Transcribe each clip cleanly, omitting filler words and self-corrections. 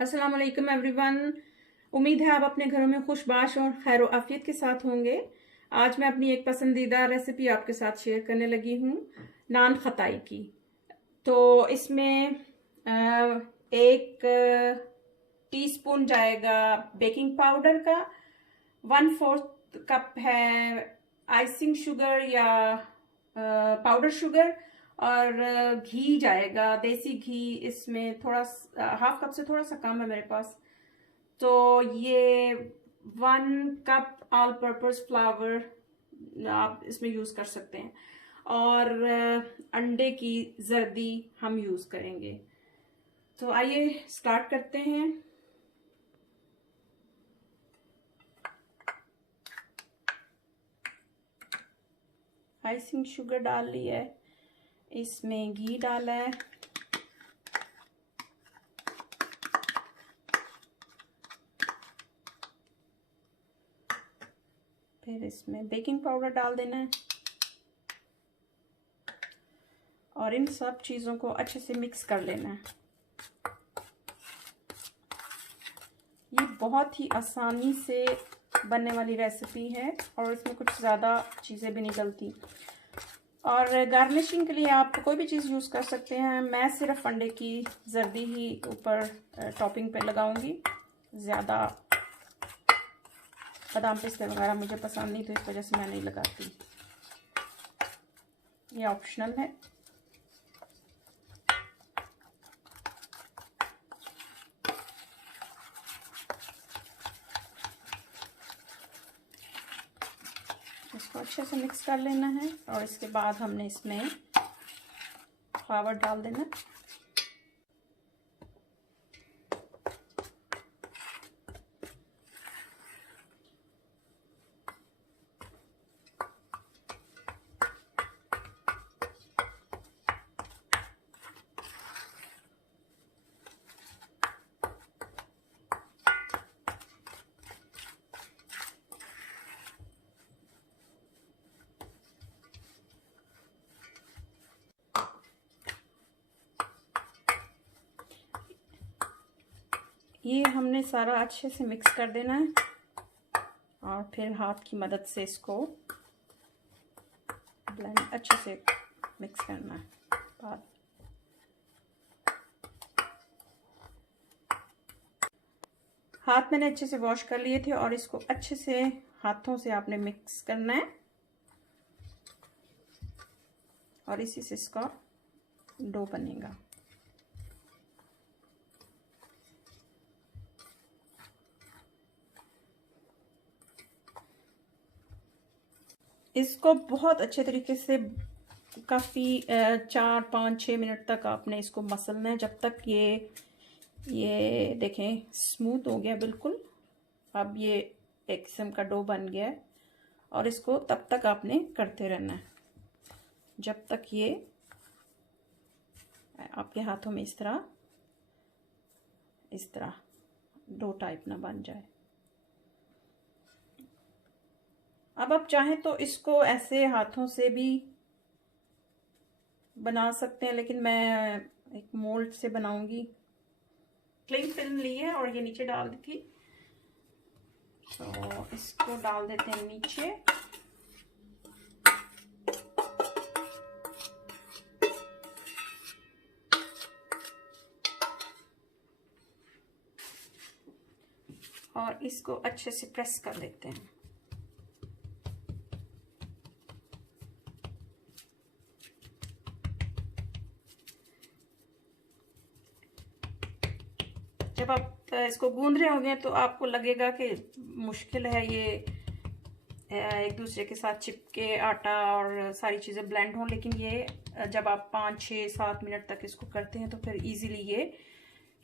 अस्सलाम वालेकुम एवरीवन। उम्मीद है आप अपने घरों में खुशबाश और खैर आफियत के साथ होंगे। आज मैं अपनी एक पसंदीदा रेसिपी आपके साथ शेयर करने लगी हूँ, नान खताई की। तो इसमें एक टीस्पून जाएगा बेकिंग पाउडर का, 1/4 कप है आइसिंग शुगर या पाउडर शुगर, और घी जाएगा, देसी घी। इसमें थोड़ा 1/2 कप से थोड़ा सा कम है मेरे पास। तो ये 1 कप ऑल पर्पस फ्लावर आप इसमें यूज कर सकते हैं, और अंडे की जर्दी हम यूज करेंगे। तो आइए स्टार्ट करते हैं। आइसिंग शुगर डाल ली है, इसमें घी डाला है, फिर इसमें बेकिंग पाउडर डाल देना है, और इन सब चीज़ों को अच्छे से मिक्स कर लेना है। ये बहुत ही आसानी से बनने वाली रेसिपी है, और इसमें कुछ ज़्यादा चीज़ें भी निकलती। और गार्निशिंग के लिए आप कोई भी चीज़ यूज़ कर सकते हैं। मैं सिर्फ अंडे की जर्दी ही ऊपर टॉपिंग पे लगाऊंगी। ज़्यादा बादाम पिस्ते वगैरह मुझे पसंद नहीं, तो इस वजह से मैं नहीं लगाती। ये ऑप्शनल है। इसको अच्छे से मिक्स कर लेना है, और इसके बाद हमने इसमें फ्लावर डाल देना। ये हमने सारा अच्छे से मिक्स कर देना है, और फिर हाथ की मदद से इसको ब्लेंड अच्छे से मिक्स करना है। बाद हाथ मैंने अच्छे से वॉश कर लिए थे, और इसको अच्छे से हाथों से आपने मिक्स करना है, और इसी से इसका डो बनेगा। इसको बहुत अच्छे तरीके से काफ़ी 4, 5, 6 मिनट तक आपने इसको मसलना है, जब तक ये देखें स्मूथ हो गया बिल्कुल। अब ये एक किस्म का डो बन गया है, और इसको तब तक आपने करते रहना है जब तक ये आपके हाथों में इस तरह डो टाइप ना बन जाए। अब आप चाहें तो इसको ऐसे हाथों से भी बना सकते हैं, लेकिन मैं एक मोल्ड से बनाऊंगी। क्लिंग फिल्म ली है और ये नीचे डाल दी थी, तो इसको डाल देते हैं नीचे। और इसको अच्छे से प्रेस कर लेते हैं। जब आप इसको गूंद रहे होंगे तो आपको लगेगा कि मुश्किल है ये एक दूसरे के साथ चिपके आटा और सारी चीज़ें ब्लेंड हों, लेकिन ये जब आप 5, 6, 7 मिनट तक इसको करते हैं तो फिर इजीली ये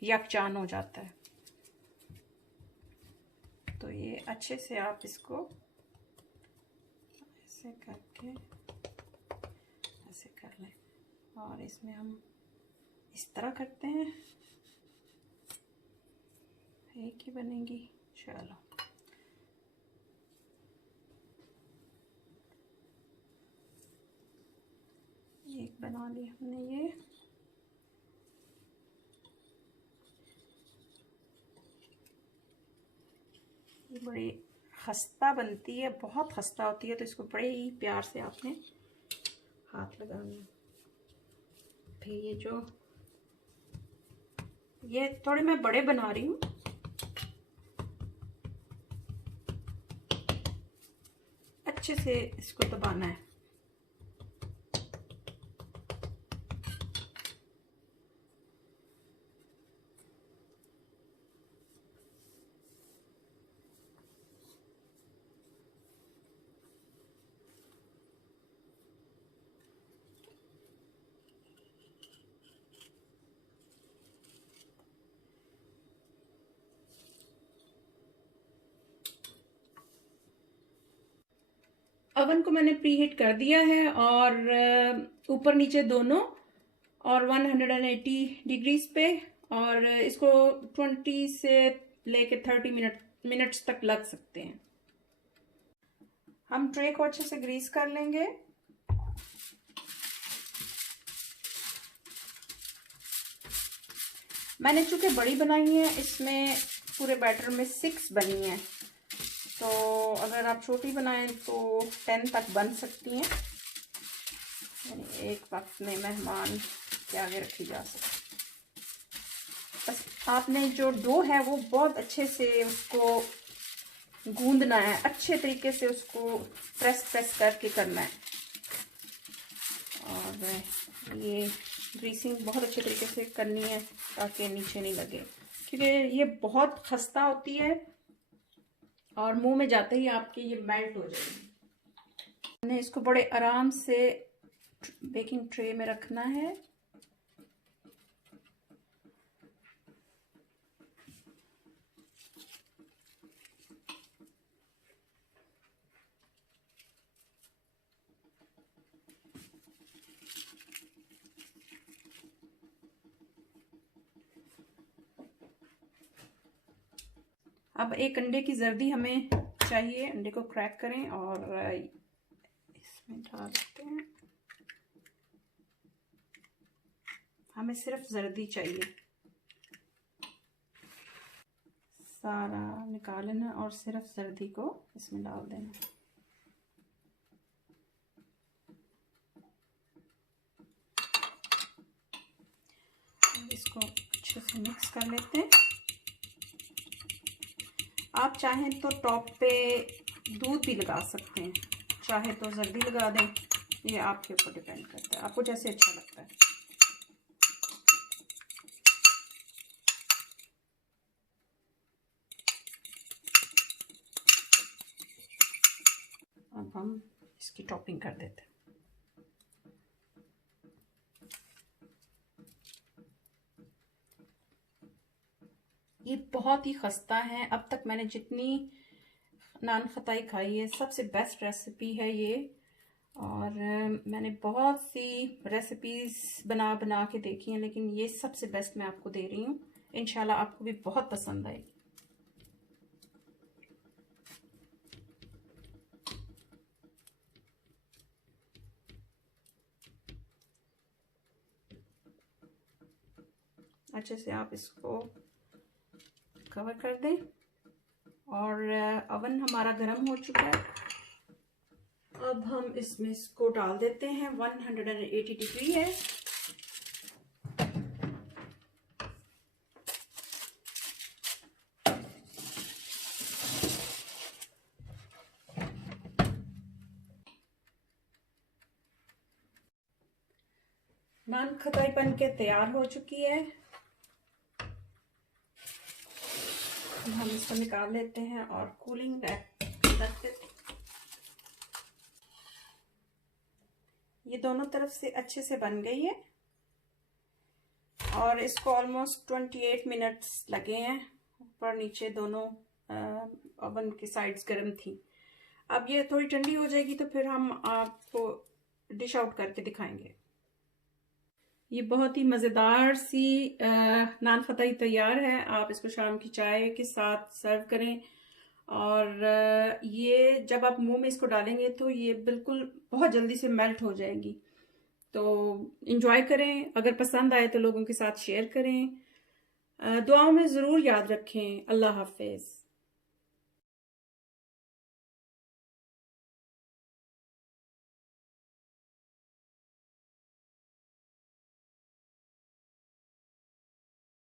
यकजान हो जाता है। तो ये अच्छे से आप इसको ऐसे करके ऐसे कर लें, और इसमें हम इस तरह करते हैं, एक ही बनेगी। चलो, एक बना ली हमने। ये ये बड़ी खस्ता बनती है, बहुत खस्ता होती है, तो इसको बड़े ही प्यार से आपने हाथ लगाना है। फिर ये थोड़े मैं बड़े बना रही हूँ, अच्छे से इसको दबाना है। ओवन को मैंने प्री हीट कर दिया है और ऊपर नीचे दोनों, और 180 डिग्रीज पे, और इसको 20 से लेके 30 मिनट्स तक लग सकते हैं। हम ट्रे को अच्छे से ग्रीस कर लेंगे। मैंने चूंकि बड़ी बनाई है, इसमें पूरे बैटर में 6 बनी है, तो अगर आप छोटी बनाएं तो 10 तक बन सकती हैं, यानी एक वक्त में मेहमान के आगे रखी जा सकती। बस आपने जो डो है वो बहुत अच्छे से उसको गूंदना है, अच्छे तरीके से उसको प्रेस करके करना है। और ये ग्रीसिंग बहुत अच्छे तरीके से करनी है ताकि नीचे नहीं लगे, क्योंकि ये बहुत खस्ता होती है और मुंह में जाते ही आपके ये मेल्ट हो जाएगी। हमने इसको बड़े आराम से बेकिंग ट्रे में रखना है। अब एक अंडे की जर्दी हमें चाहिए, अंडे को क्रैक करें और इसमें डाल देते हैं। हमें सिर्फ जर्दी चाहिए, सारा निकाल लेना और सिर्फ जर्दी को इसमें डाल देना। इसको अच्छे से मिक्स कर लेते हैं। आप चाहें तो टॉप पे दूध भी लगा सकते हैं, चाहे तो जल्दी लगा दें, ये आपके ऊपर डिपेंड करता है, आपको जैसे अच्छा लगता है। अब हम इसकी टॉपिंग कर देते हैं। ये बहुत ही खस्ता है, अब तक मैंने जितनी नान खताई खाई है सबसे बेस्ट रेसिपी है ये, और मैंने बहुत सी रेसिपीज बना के देखी हैं, लेकिन ये सबसे बेस्ट मैं आपको दे रही हूँ। इंशाल्लाह आपको भी बहुत पसंद आएगी। अच्छे से आप इसको कवर कर दें, और ओवन हमारा गर्म हो चुका है। अब हम इसमें इसको डाल देते हैं, 180 डिग्री है। नान खताई बन के तैयार हो चुकी है। हम इसको निकाल लेते हैं और कूलिंग रैक रख देते हैं। ये दोनों तरफ से अच्छे से बन गई है और इसको ऑलमोस्ट 28 मिनट्स लगे हैं। ऊपर नीचे दोनों ओवन की साइड्स गर्म थी। अब ये थोड़ी ठंडी हो जाएगी तो फिर हम आपको डिश आउट करके दिखाएंगे। ये बहुत ही मज़ेदार सी नान खताई तैयार है। आप इसको शाम की चाय के साथ सर्व करें, और ये जब आप मुंह में इसको डालेंगे तो ये बिल्कुल बहुत जल्दी से मेल्ट हो जाएगी। तो इंजॉय करें, अगर पसंद आए तो लोगों के साथ शेयर करें। दुआओं में ज़रूर याद रखें। अल्लाह हाफिज़।